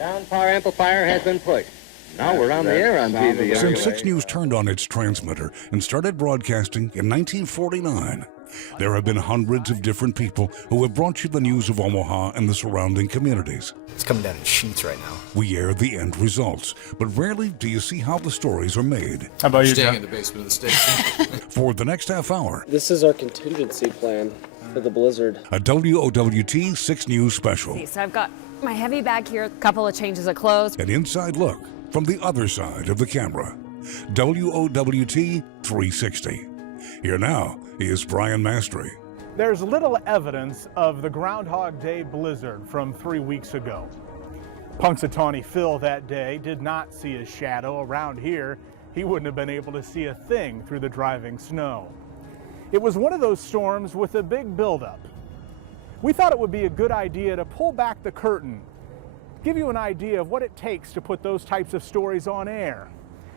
Down power amplifier has been pushed. Now we're on the air on TV. Since 6 News turned on its transmitter and started broadcasting in 1949, there have been hundreds of different people who have brought you the news of Omaha and the surrounding communities. It's coming down in sheets right now. We air the end results, but rarely do you see how the stories are made. How about you, Staying John? in the basement of the station. For the next half hour, This is our contingency plan for the blizzard. a WOWT 6 News special. So I've got my heavy bag here, a couple of changes of clothes. An inside look from the other side of the camera. WOWT 360. Here now is Brian Mastre. There's little evidence of the Groundhog Day blizzard from 3 weeks ago. Punxsutawney Phil that day did not see a shadow. Around here, he wouldn't have been able to see a thing through the driving snow. It was one of those storms with a big buildup. We thought it would be a good idea to pull back the curtain, give you an idea of what it takes to put those types of stories on air.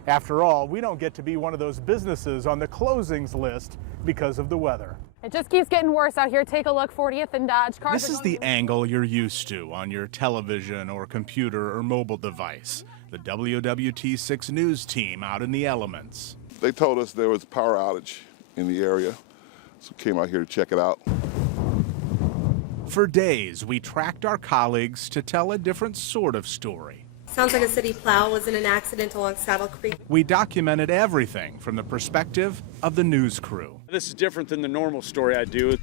After all, we don't get to be one of those businesses on the closings list because of the weather. It just keeps getting worse out here. Take a look, 40th and Dodge. Cars This is the angle you're used to on your television or computer or mobile device. The WOWT 6 News team out in the elements. They told us there was a power outage in the area, so we came out here to check it out. For days, we tracked our colleagues to tell a different sort of story. Sounds like a city plow was in an accident along Saddle Creek. We documented everything from the perspective of the news crew. This is different than the normal story I do.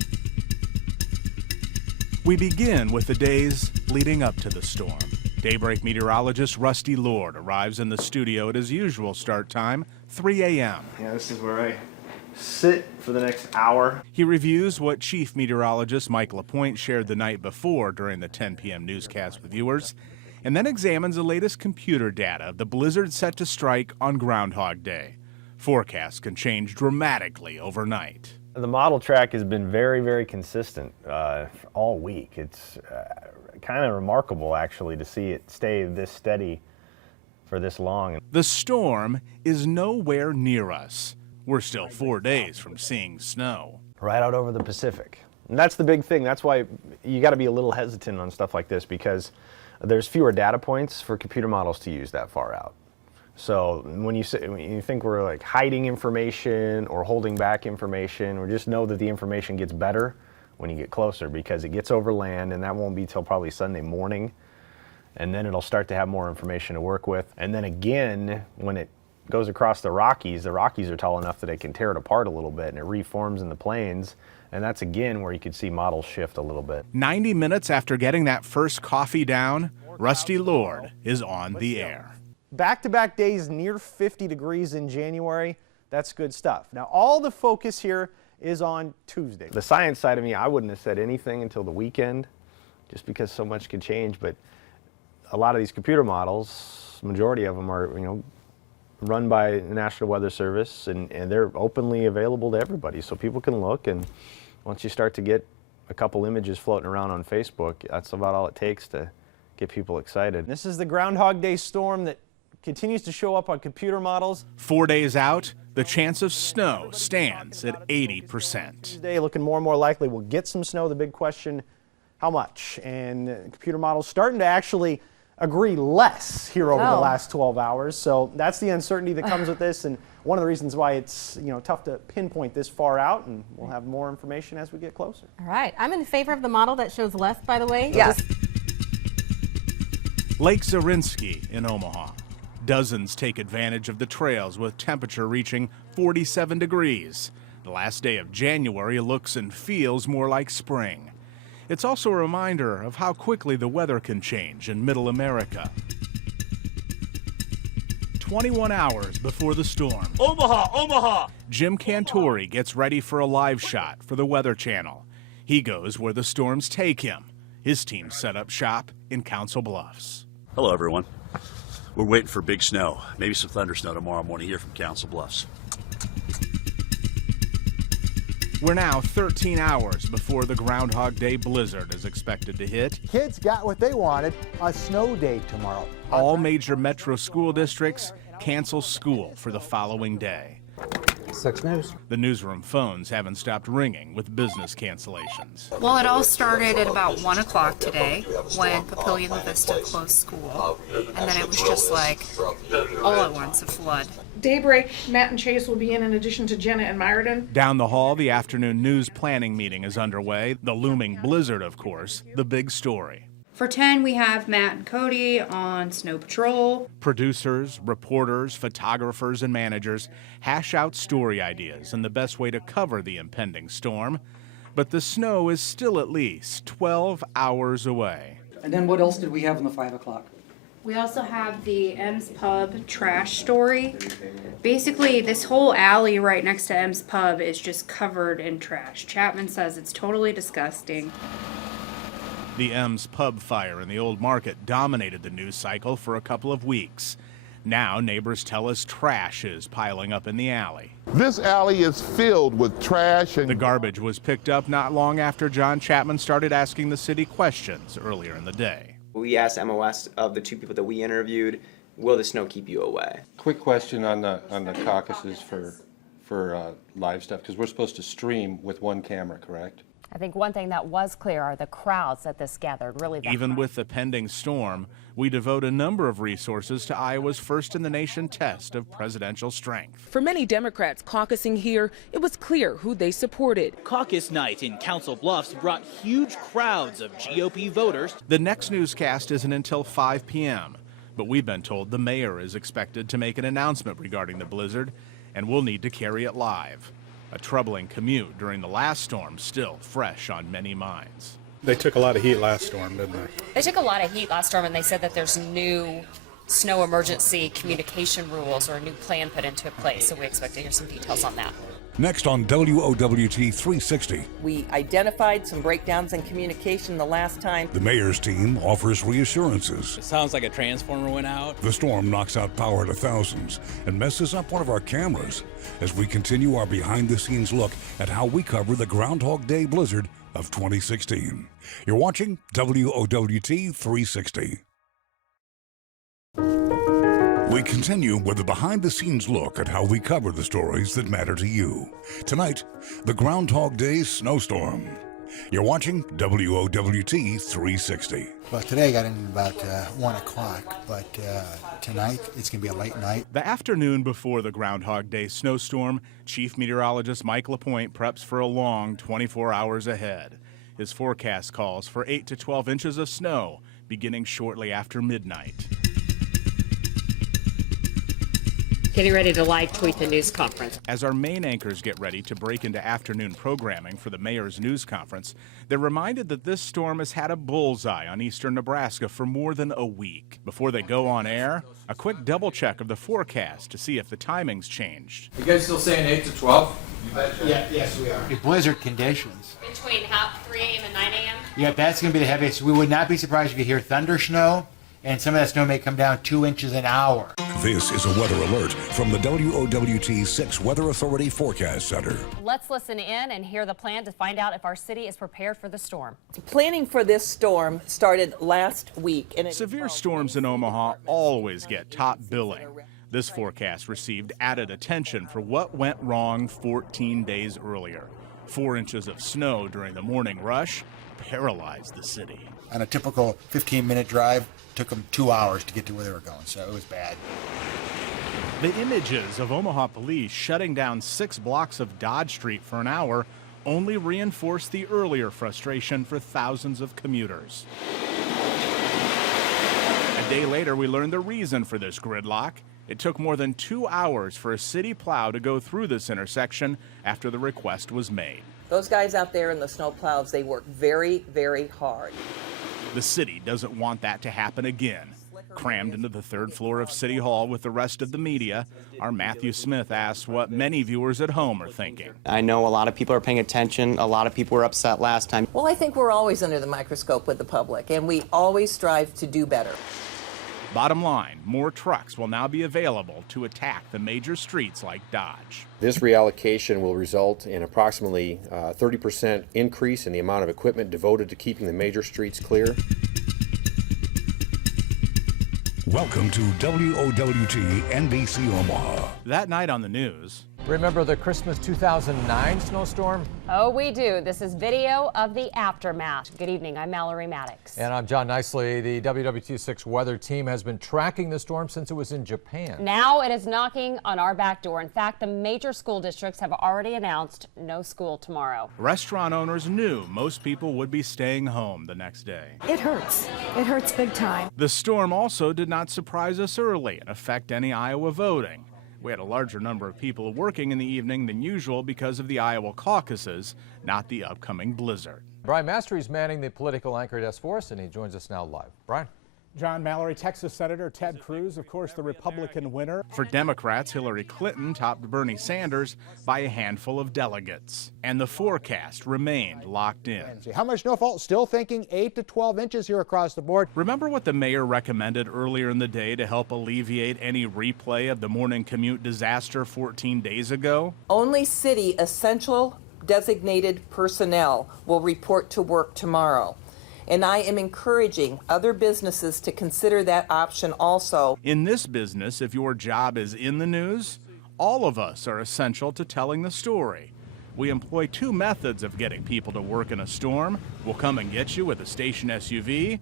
We begin with the days leading up to the storm. Daybreak meteorologist Rusty Lord arrives in the studio at his usual start time, 3 a.m. Yeah, this is where I sit for the next hour. He reviews what Chief Meteorologist Mike LaPointe shared the night before during the 10 p.m. newscast with viewers, and then examines the latest computer data of the blizzard set to strike on Groundhog Day. Forecasts can change dramatically overnight. The model track has been very, very consistent all week. It's kind of remarkable, actually, to see it stay this steady for this long. The storm is nowhere near us. We're still 4 days from seeing snow. Right out over the Pacific. And that's the big thing. That's why you got to be a little hesitant on stuff like this, because there's fewer data points for computer models to use that far out. So when you think we're like hiding information or holding back information, or just know that the information gets better when you get closer, because it gets over land, and that won't be till probably Sunday morning. And then it'll start to have more information to work with. And then again, when it goes across the Rockies are tall enough that it can tear it apart a little bit, and it reforms in the plains. And that's again where you could see models shift a little bit. 90 minutes after getting that first coffee down, Rusty Lord is on the air. Back-to-back days near 50 degrees in January, that's good stuff. Now all the focus here is on Tuesday. The science side of me, I wouldn't have said anything until the weekend, just because so much could change. But a lot of these computer models, majority of them are, run by the National Weather Service, and they're openly available to everybody, so people can look. And once you start to get a couple images floating around on Facebook, that's about all it takes to get people excited. This is the Groundhog Day storm that continues to show up on computer models. 4 days out, the chance of snow stands at 80%. Today, looking more and more likely we'll get some snow. The big question, how much? And computer models starting to actually agree less here over the last 12 hours. So that's the uncertainty that comes with this, and one of the reasons why it's tough to pinpoint this far out, and we'll have more information as we get closer. All right. I'm in favor of the model that shows less, by the way. Yes. Lake Zarinsky in Omaha. Dozens take advantage of the trails with temperature reaching 47 degrees. The last day of January looks and feels more like spring. It's also a reminder of how quickly the weather can change in Middle America. 21 hours before the storm. Omaha! Jim Cantori gets ready for a live shot for the Weather Channel. He goes where the storms take him. His team set up shop in Council Bluffs. Hello, everyone. We're waiting for big snow, maybe some thunder snow tomorrow morning here from Council Bluffs. We're now 13 hours before the Groundhog Day blizzard is expected to hit. Kids got what they wanted, a snow day tomorrow. All major metro school districts cancel school for the following day. 6 News. The newsroom phones haven't stopped ringing with business cancellations. Well, it all started at about 1 o'clock today when Papillion La Vista closed school. And then it was just like all at once a flood. Daybreak, Matt and Chase will be in addition to Jenna and Myerton. Down the hall, the afternoon news planning meeting is underway. The looming blizzard, of course, the big story. For 10, we have Matt and Cody on Snow Patrol. Producers, reporters, photographers, and managers hash out story ideas and the best way to cover the impending storm. But the snow is still at least 12 hours away. And then what else did we have in the 5 o'clock? We also have the M's Pub trash story. Basically, this whole alley right next to M's Pub is just covered in trash. Chapman says it's totally disgusting. The M's Pub fire in the Old Market dominated the news cycle for a couple of weeks. Now neighbors tell us trash is piling up in the alley. This alley is filled with trash and... The garbage was picked up not long after John Chapman started asking the city questions earlier in the day. We asked MOS of the 2 people that we interviewed, will the snow keep you away? Quick question on the caucuses for live stuff, because we're supposed to stream with 1 camera, correct? I think one thing that was clear are the crowds that this gathered. Really, even with the pending storm, we devote a number of resources to Iowa's first-in-the-nation test of presidential strength. For many Democrats caucusing here, it was clear who they supported. Caucus night in Council Bluffs brought huge crowds of GOP voters. The next newscast isn't until 5 p.m., but we've been told the mayor is expected to make an announcement regarding the blizzard, and we'll need to carry it live. A troubling commute during the last storm still fresh on many minds. They took a lot of heat last storm, didn't they? They took a lot of heat last storm, and they said that there's new snow emergency communication rules or a new plan put into place, so we expect to hear some details on that. Next on WOWT 360. We identified some breakdowns in communication the last time. The mayor's team offers reassurances. It sounds like a transformer went out. The storm knocks out power to thousands and messes up one of our cameras as we continue our behind-the-scenes look at how we cover the Groundhog Day blizzard of 2016. You're watching WOWT 360. We continue with a behind-the-scenes look at how we cover the stories that matter to you. Tonight, the Groundhog Day snowstorm. You're watching WOWT 360. Well, today I got in about 1 o'clock, but tonight it's going to be a late night. The afternoon before the Groundhog Day snowstorm, Chief Meteorologist Mike LaPointe preps for a long 24 hours ahead. His forecast calls for 8 to 12 inches of snow, beginning shortly after midnight. Getting ready to live tweet the news conference. As our main anchors get ready to break into afternoon programming for the mayor's news conference, they're reminded that this storm has had a bullseye on eastern Nebraska for more than a week. Before they go on air, a quick double check of the forecast to see if the timing's changed. You guys still saying 8 to 12? Yes, we are. Blizzard conditions. Between 3 a.m. and 9 a.m.? Yeah, that's going to be the heaviest. We would not be surprised if you hear thunder snow, and some of that snow may come down 2 inches an hour. This is a weather alert from the WOWT 6 Weather Authority Forecast Center. Let's listen in and hear the plan to find out if our city is prepared for the storm. Planning for this storm started last week. And Severe storms in Omaha always get top billing. This forecast received added attention for what went wrong 14 days earlier. 4 inches of snow during the morning rush paralyzed the city. On a typical 15-minute drive, took them 2 hours to get to where they were going, so it was bad. The images of Omaha police shutting down 6 blocks of Dodge Street for an hour only reinforce the earlier frustration for thousands of commuters. A day later, we learned the reason for this gridlock. It took more than 2 hours for a city plow to go through this intersection after the request was made. Those guys out there in the snow plows, they work very, very hard. The city doesn't want that to happen again. Crammed into the 3rd floor of City Hall with the rest of the media, our Matthew Smith asks what many viewers at home are thinking. I know a lot of people are paying attention. A lot of people were upset last time. Well, I think we're always under the microscope with the public, and we always strive to do better. Bottom line, more trucks will now be available to attack the major streets like Dodge. This reallocation will result in approximately 30% increase in the amount of equipment devoted to keeping the major streets clear. Welcome to WOWT NBC Omaha. That night on the news, Remember the Christmas 2009 snowstorm? Oh, we do. This is video of the aftermath. Good evening. I'm Mallory Maddox. And I'm John Nicely. The WWT6 weather team has been tracking the storm since it was in Japan. Now it is knocking on our back door. In fact, the major school districts have already announced no school tomorrow. Restaurant owners knew most people would be staying home the next day. It hurts. It hurts big time. The storm also did not surprise us early and affect any Iowa voting. We had a larger number of people working in the evening than usual because of the Iowa caucuses, not the upcoming blizzard. Brian Mastre is manning the political anchor desk for us, and he joins us now live. Brian? John Mallory, Texas Senator Ted Cruz, of course, the Republican winner. For Democrats, Hillary Clinton topped Bernie Sanders by a handful of delegates. And the forecast remained locked in. How much snowfall? Still thinking 8 to 12 inches here across the board. Remember what the mayor recommended earlier in the day to help alleviate any replay of the morning commute disaster 14 days ago? Only city essential designated personnel will report to work tomorrow. And I am encouraging other businesses to consider that option also. In this business, if your job is in the news, all of us are essential to telling the story. We employ two methods of getting people to work in a storm. We'll come and get you with a station SUV,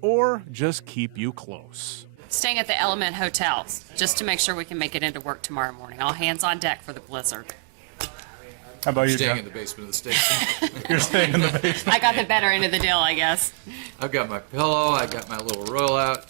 or just keep you close. Staying at the Element Hotel, just to make sure we can make it into work tomorrow morning. All hands on deck for the blizzard. How about you, Staying John? in the basement of the station. You're staying in the basement. I got the better end of the deal, I guess. I've got my pillow, I got my little rollout,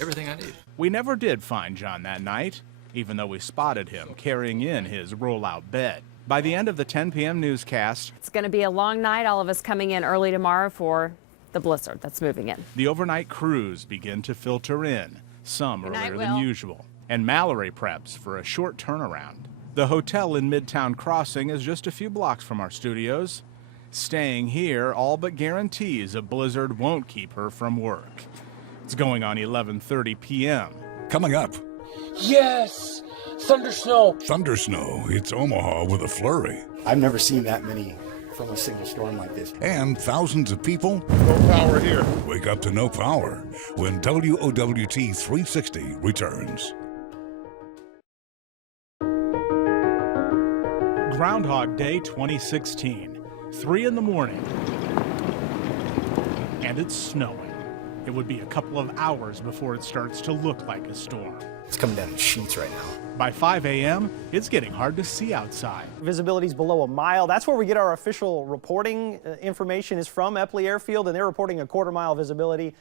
everything I need. We never did find John that night, even though we spotted him carrying in his rollout bed. By the end of the 10 p.m. newscast, It's going to be a long night. All of us coming in early tomorrow for the blizzard that's moving in. the overnight crews begin to filter in, some Good night, earlier than Will. usual. And Mallory preps for a short turnaround. The hotel in Midtown Crossing is just a few blocks from our studios. Staying here all but guarantees a blizzard won't keep her from work. It's going on 11:30 p.m. Coming up. Yes! Thunder snow! Thunder snow hits Omaha with a flurry. I've never seen that many from a single storm like this. And thousands of people. No power here. Wake up to no power when WOWT 360 returns. Groundhog Day 2016, 3 in the morning, and it's snowing. It would be a couple of hours before it starts to look like a storm. It's coming down in sheets right now. By 5 a.m., it's getting hard to see outside. Visibility's below a mile. That's where we get our official reporting information is from Epley Airfield, and they're reporting a quarter-mile visibility.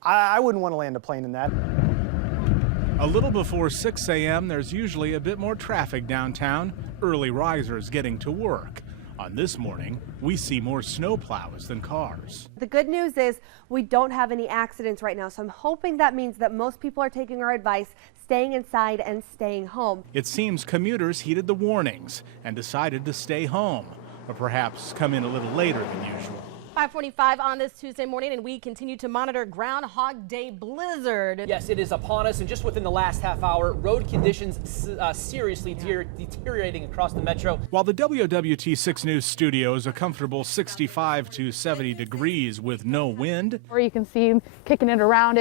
I wouldn't want to land a plane in that. A little before 6 a.m., there's usually a bit more traffic downtown, early risers getting to work. On this morning, we see more snowplows than cars. The good news is we don't have any accidents right now, so I'm hoping that means that most people are taking our advice, staying inside and staying home. It seems commuters heeded the warnings and decided to stay home, or perhaps come in a little later than usual. 5:45 on this Tuesday morning, and we continue to monitor Groundhog Day blizzard. Yes, it is upon us, and just within the last half hour, road conditions seriously deteriorating across the metro. While the WWT6 News studio is a comfortable 65 to 70 degrees with no wind, Or you can see him kicking it around.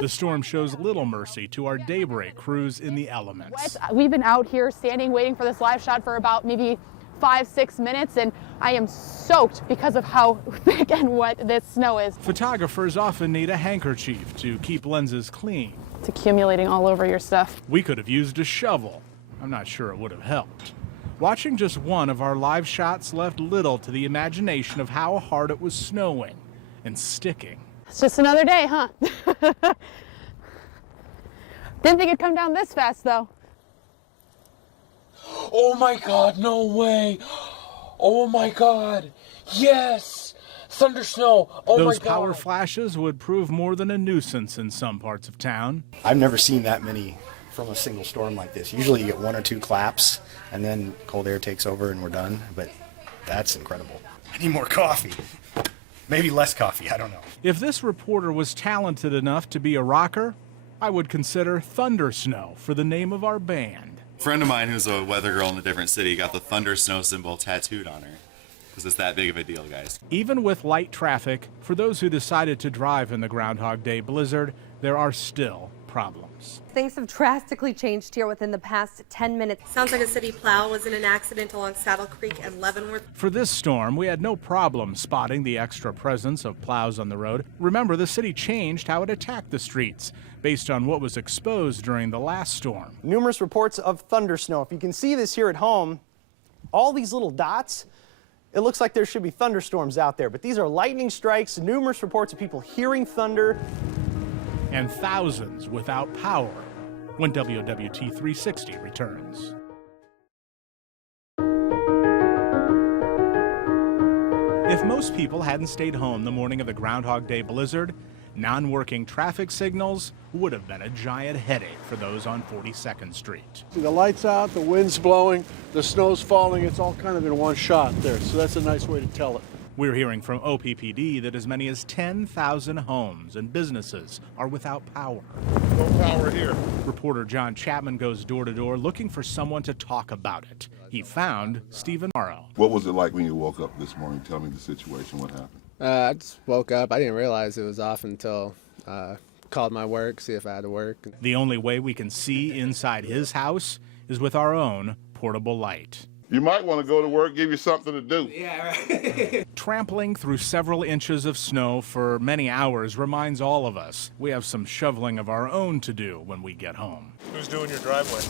the storm shows little mercy to our daybreak crews in the elements. Wet. We've been out here standing waiting for this live shot for about maybe 5-6 minutes, and I am soaked because of how thick and wet this snow is. Photographers often need a handkerchief to keep lenses clean. It's accumulating all over your stuff. We could have used a shovel. I'm not sure it would have helped. Watching just one of our live shots left little to the imagination of how hard it was snowing and sticking. It's just another day, huh? Didn't think it'd come down this fast, though. Oh my god, no way! Oh my god! Yes! Thunder snow! Oh Those my god! power flashes would prove more than a nuisance in some parts of town. I've never seen that many from a single storm like this. Usually you get 1 or 2 claps and then cold air takes over and we're done, but that's incredible. I need more coffee. Maybe less coffee, I don't know. If this reporter was talented enough to be a rocker, I would consider Thunder Snow for the name of our band. A friend of mine who's a weather girl in a different city got the Thunder Snow symbol tattooed on her. Because it's that big of a deal, guys. Even with light traffic, for those who decided to drive in the Groundhog Day blizzard, there are still problems. Things have drastically changed here within the past 10 minutes. Sounds like a city plow was in an accident along Saddle Creek and Leavenworth. For this storm, we had no problem spotting the extra presence of plows on the road. Remember, the city changed how it attacked the streets based on what was exposed during the last storm. Numerous reports of thunder snow. If you can see this here at home, all these little dots, it looks like there should be thunderstorms out there, but these are lightning strikes, numerous reports of people hearing thunder. And thousands without power when WOWT 360 returns. If most people hadn't stayed home the morning of the Groundhog Day blizzard, non-working traffic signals would have been a giant headache for those on 42nd Street. See, the light's out, the wind's blowing, the snow's falling, it's all kind of in one shot there, so that's a nice way to tell it. We're hearing from OPPD that as many as 10,000 homes and businesses are without power. No power here. Reporter John Chapman goes door to door looking for someone to talk about it. He found Stephen Morrow. What was it like when you woke up this morning? Tell me the situation, what happened? I just woke up. I didn't realize it was off until called my work, see if I had to work. The only way we can see inside his house is with our own portable light. You might want to go to work, give you something to do. Yeah, right. Trampling through several inches of snow for many hours reminds all of us we have some shoveling of our own to do when we get home. Who's doing your driveway?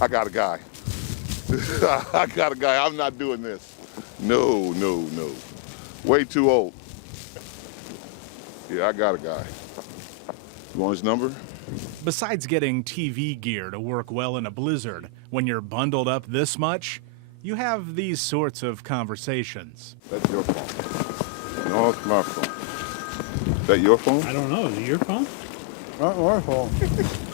I got a guy. I got a guy. I'm not doing this. No. Way too old. Yeah, I got a guy. You want his number? Besides getting TV gear to work well in a blizzard, when you're bundled up this much, you have these sorts of conversations. That's your phone. No, it's my phone. Is that your phone? I don't know. Is it your phone? Not our phone.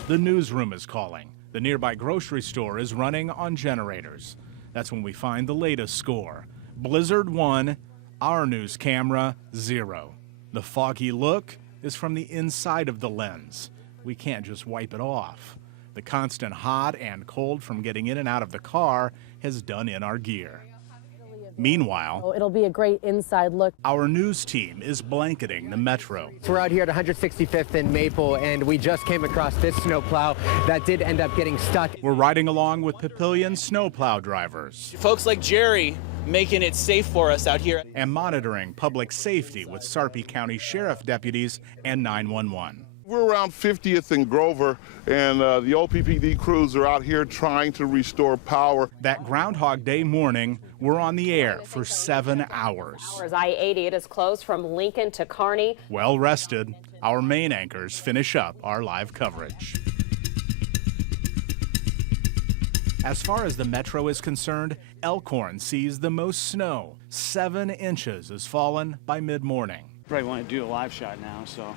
The Newsroom is calling. The nearby grocery store is running on generators. That's when we find the latest score. Blizzard 1, our news camera 0. The foggy look is from the inside of the lens. We can't just wipe it off. The constant hot and cold from getting in and out of the car has done in our gear. Meanwhile, It'll be a great inside look. our news team is blanketing the metro. So we're out here at 165th and Maple, and we just came across this snowplow that did end up getting stuck. We're riding along with Papillion snowplow drivers. Folks like Jerry making it safe for us out here. And monitoring public safety with Sarpy County Sheriff deputies and 911. We're around 50th and Grover, and the OPPD crews are out here trying to restore power. That Groundhog Day morning, we're on the air for 7 hours. I-80, it is closed from Lincoln to Kearney. Well rested, our main anchors finish up our live coverage. As far as the metro is concerned, Elkhorn sees the most snow. 7 inches has fallen by mid-morning. Probably want to do a live shot now, so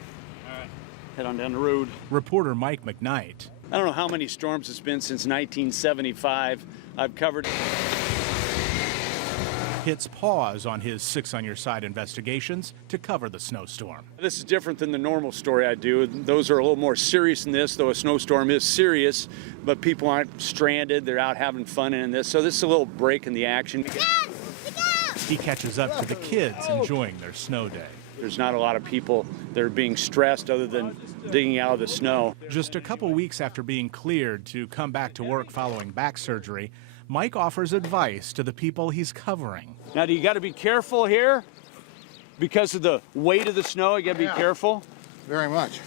head on down the road. Reporter Mike McKnight. I don't know how many storms it's been since 1975. I've covered. Hits pause on his 6 on Your Side investigations to cover the snowstorm. This is different than the normal story I do. Those are a little more serious than this, though a snowstorm is serious, but people aren't stranded. They're out having fun in this. So this is a little break in the action. He catches up to the kids enjoying their snow day. There's not a lot of people that are being stressed other than digging out of the snow. Just a couple weeks after being cleared to come back to work following back surgery, Mike offers advice to the people he's covering. Now, do you got to be careful here? Because of the weight of the snow, you got to be careful? Very much.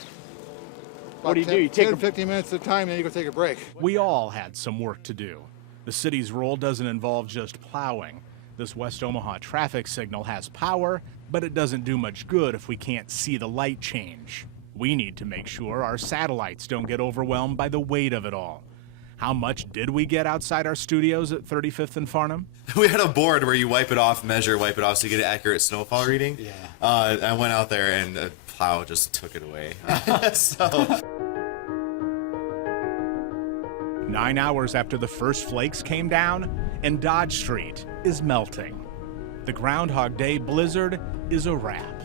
What do? You take 10, 15 minutes at a time, then you go take a break. We all had some work to do. The city's role doesn't involve just plowing. This West Omaha traffic signal has power, but it doesn't do much good if we can't see the light change. We need to make sure our satellites don't get overwhelmed by the weight of it all. How much did we get outside our studios at 35th and Farnham? We had a board where you wipe it off, wipe it off so you get an accurate snowfall reading. Yeah. I went out there and the plow just took it away. 9 hours after the first flakes came down, and Dodge Street is melting. The Groundhog Day blizzard is a wrap.